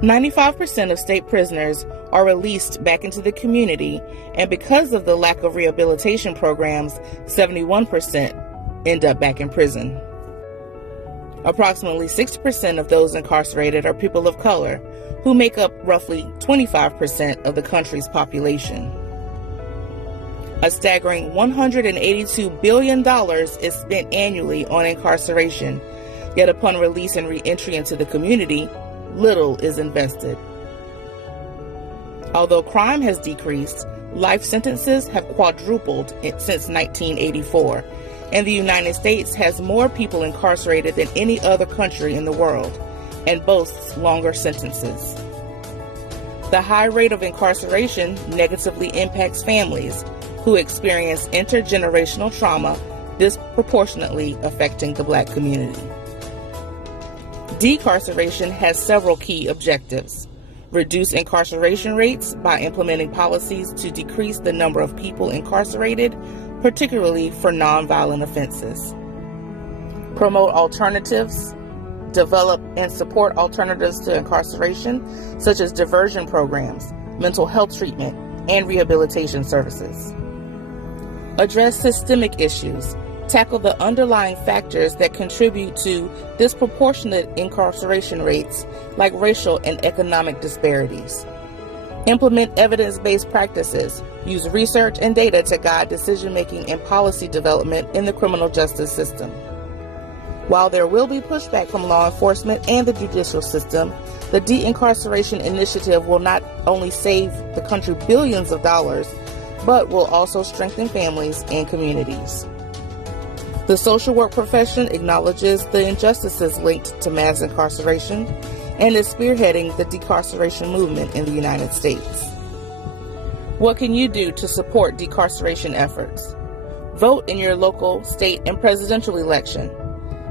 95% of state prisoners are released back into the community, and because of the lack of rehabilitation programs, 71% end up back in prison. Approximately 60% of those incarcerated are people of color, who make up roughly 25% of the country's population. A staggering $182 billion is spent annually on incarceration, yet upon release and re-entry into the community, little is invested. Although crime has decreased, life sentences have quadrupled since 1984, and the United States has more people incarcerated than any other country in the world, and boasts longer sentences. The high rate of incarceration negatively impacts families who experience intergenerational trauma, disproportionately affecting the Black community. Decarceration has several key objectives: reduce incarceration rates by implementing policies to decrease the number of people incarcerated, particularly for nonviolent offenses. Promote alternatives, develop and support alternatives to incarceration, such as diversion programs, mental health treatment, and rehabilitation services. Address systemic issues, tackle the underlying factors that contribute to disproportionate incarceration rates, like racial and economic disparities. Implement evidence-based practices. Use research and data to guide decision-making and policy development in the criminal justice system. While there will be pushback from law enforcement and the judicial system, the de-incarceration initiative will not only save the country billions of dollars, but will also strengthen families and communities. The social work profession acknowledges the injustices linked to mass incarceration and is spearheading the decarceration movement in the United States. What can you do to support decarceration efforts? Vote in your local, state, and presidential election.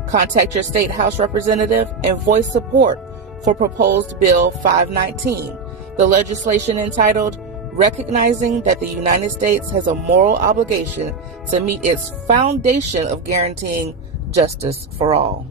Contact your state House representative and voice support for proposed Bill 519, the legislation entitled Recognizing that the United States has a moral obligation to meet its foundation of guaranteeing justice for all.